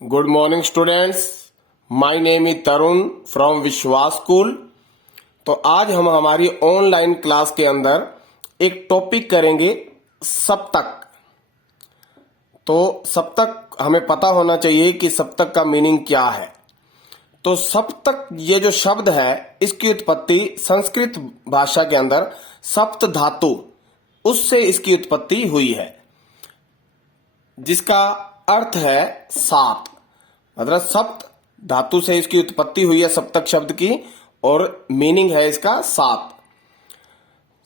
Good morning students, my name is Tarun from विश्वास school. तो आज हम हमारी ऑनलाइन क्लास के अंदर एक टॉपिक करेंगे सप्तक। तो सप्तक हमें पता होना चाहिए कि सप्तक का मीनिंग क्या है। तो सप्तक ये जो शब्द है इसकी उत्पत्ति संस्कृत भाषा के अंदर सप्त धातु उससे इसकी उत्पत्ति हुई है, जिसका अर्थ है सात। मतलब सप्त धातु से इसकी उत्पत्ति हुई है सप्तक शब्द की, और मीनिंग है इसका सात।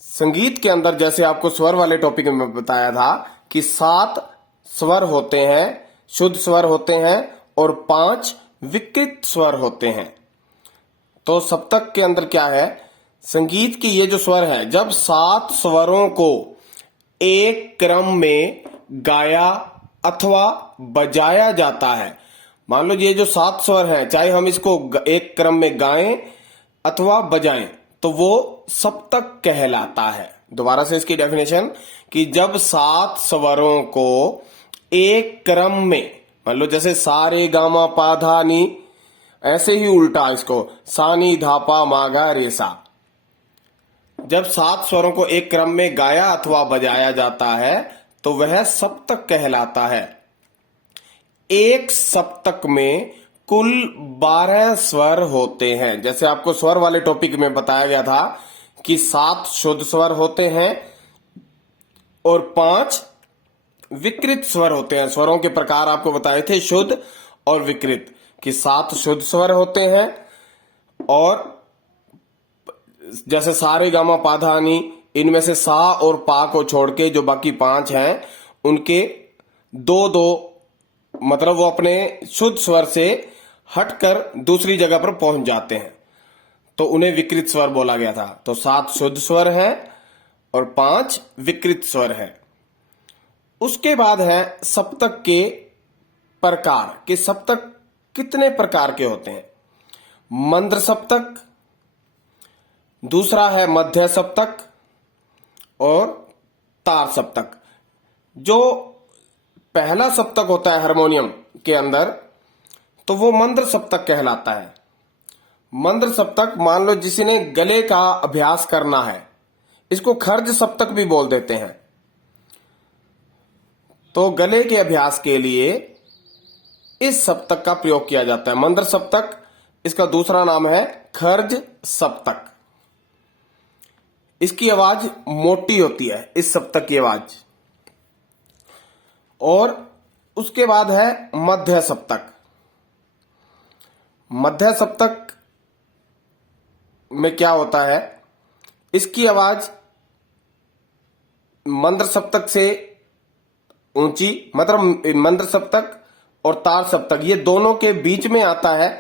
संगीत के अंदर जैसे आपको स्वर वाले टॉपिक में बताया था कि सात स्वर होते हैं, शुद्ध स्वर होते हैं और 5 विकृत स्वर होते हैं। तो सप्तक के अंदर क्या है, संगीत की ये जो स्वर है, जब 7 स्वरों को एक क्रम में गाया अथवा बजाया जाता है। मान लो ये जो 7 स्वर हैं, चाहे हम इसको एक क्रम में गाएं अथवा बजाएं, तो वो सप्तक कहलाता है। दोबारा से इसकी डेफिनेशन कि जब 7 स्वरों को एक क्रम में, मान लो जैसे सा रे गा मा पा धा नी, ऐसे ही उल्टा इसको सा नी धा पा मा गा रे सा, जब 7 स्वरों को एक क्रम में गाया अथवा बजाया जाता है तो वह सप्तक कहलाता है। एक सप्तक में कुल 12 स्वर होते हैं। जैसे आपको स्वर वाले टॉपिक में बताया गया था कि 7 शुद्ध स्वर होते हैं और 5 विकृत स्वर होते हैं। स्वरों के प्रकार आपको बताए थे शुद्ध और विकृत, कि 7 शुद्ध स्वर होते हैं और जैसे सारे गामा पाधानी, इनमें से सा और पा को छोड़ के जो बाकी 5 हैं उनके 2-2 मतलब वो अपने शुद्ध स्वर से हटकर दूसरी जगह पर पहुंच जाते हैं, तो उन्हें विकृत स्वर बोला गया था। तो 7 शुद्ध स्वर हैं और 5 विकृत स्वर हैं। उसके बाद है सप्तक के प्रकार, कि सप्तक कितने प्रकार के होते हैं। मंद्र सप्तक, दूसरा है मध्य सप्तक और तार सप्तक। जो पहला सप्तक होता है हारमोनियम के अंदर, तो वो मंद्र सप्तक कहलाता है। मंद्र सप्तक, मान लो जिसी ने गले का अभ्यास करना है, इसको खर्ज सप्तक भी बोल देते हैं। तो गले के अभ्यास के लिए इस सप्तक का प्रयोग किया जाता है, मंद्र सप्तक। इसका दूसरा नाम है खर्ज सप्तक। इसकी आवाज मोटी होती है, इस सप्तक की आवाज। और उसके बाद है मध्य सप्तक। मध्य सप्तक में क्या होता है, इसकी आवाज मंद्र सप्तक से ऊंची, मतलब मंद्र सप्तक और तार सप्तक ये दोनों के बीच में आता है,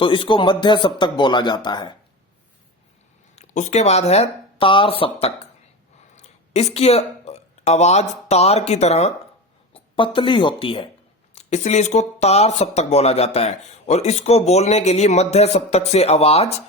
तो इसको मध्य सप्तक बोला जाता है। उसके बाद है तार सप्तक। इसकी आवाज तार की तरह पतली होती है, इसलिए इसको तार सप्तक बोला जाता है। और इसको बोलने के लिए मध्य सप्तक से आवाज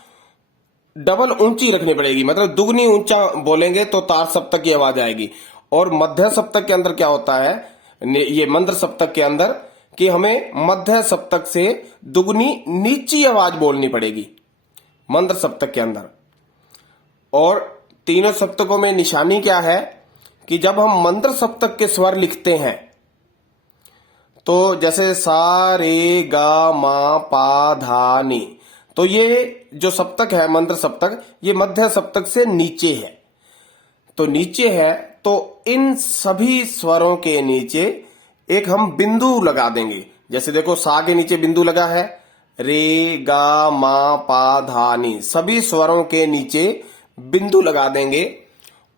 डबल ऊंची रखनी पड़ेगी, मतलब दुगनी ऊंचा बोलेंगे तो तार सप्तक की आवाज आएगी। और मध्य सप्तक के अंदर क्या होता है, ये मंद्र सप्तक के अंदर, कि हमें मध्य सप्तक से दुगनी नीची आवाज बोलनी पड़ेगी मंद्र सप्तक के अंदर। और तीनों सप्तकों में निशानी क्या है कि जब हम मंद्र सप्तक के स्वर लिखते हैं, तो जैसे सा रे गा मा पा धा नी, तो ये जो सप्तक है मंद्र सप्तक, ये मध्य सप्तक से नीचे है। तो नीचे है, तो इन सभी स्वरों के नीचे एक हम बिंदु लगा देंगे। जैसे देखो सा के नीचे बिंदु लगा है, रे गा मा पा धा नी, सभी स्वरों के नीचे बिंदु लगा देंगे।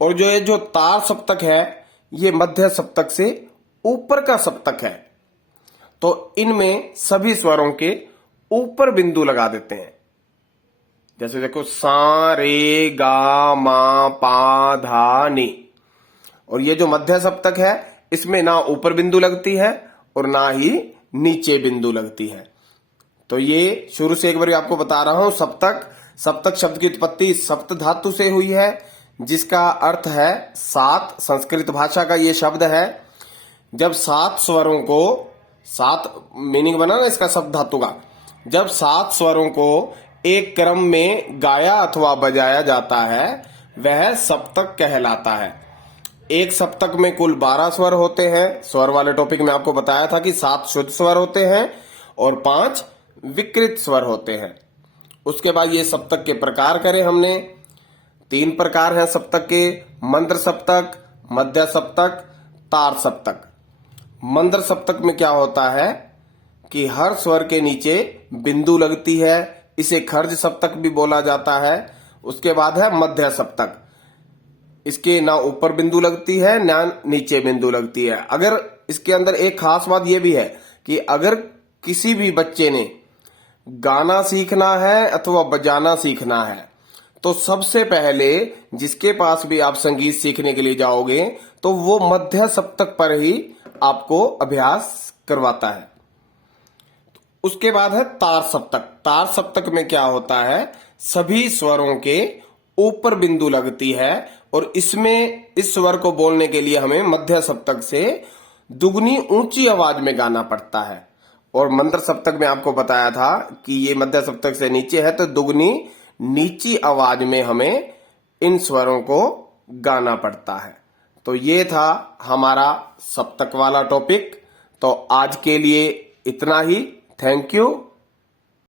और जो ये जो तार सप्तक है, ये मध्य सप्तक से ऊपर का सप्तक है, तो इनमें सभी स्वरों के ऊपर बिंदु लगा देते हैं। जैसे देखो सा रे गा मा पा धा नी, और ये जो मध्य सप्तक है इसमें ना ऊपर बिंदु लगती है और ना ही नीचे बिंदु लगती है। तो ये शुरू से एक बार आपको बता रहा हूं, सप्तक शब्द की उत्पत्ति सप्त धातु से हुई है, जिसका अर्थ है 7। संस्कृत भाषा का ये शब्द है। जब 7 स्वरों को सात मीनिंग बना ना इसका शब्द धातु का। जब 7 स्वरों को एक क्रम में गाया अथवा बजाया जाता है वह सप्तक कहलाता है। एक सप्तक में कुल 12 स्वर होते हैं। स्वर वाले टॉपिक में आपको बताया था कि 7 शुद्ध स्वर होते हैं और 5 विकृत स्वर होते हैं। उसके बाद ये सप्तक के प्रकार करे हमने। 3 प्रकार हैं सप्तक के, मंत्र सप्तक, मध्य सप्तक, तार सप्तक। मंत्र सप्तक में क्या होता है कि हर स्वर के नीचे बिंदु लगती है, इसे खर्ज सप्तक भी बोला जाता है। उसके बाद है मध्य सप्तक, इसके ना ऊपर बिंदु लगती है ना नीचे बिंदु लगती है। अगर इसके अंदर एक खास बात यह भी है कि अगर किसी भी बच्चे ने गाना सीखना है अथवा बजाना सीखना है तो सबसे पहले जिसके पास भी आप संगीत सीखने के लिए जाओगे तो वो मध्य सप्तक पर ही आपको अभ्यास करवाता है। उसके बाद है तार सप्तक। तार सप्तक में क्या होता है, सभी स्वरों के ऊपर बिंदु लगती है और इसमें इस स्वर को बोलने के लिए हमें मध्य सप्तक से दुगनी ऊंची आवाज में गाना पड़ता है। और मंत्र सप्तक में आपको बताया था कि ये मध्य सप्तक से नीचे है तो दुगनी नीची आवाज में हमें इन स्वरों को गाना पड़ता है। तो ये था हमारा सप्तक वाला टॉपिक। तो आज के लिए इतना ही। Thank you.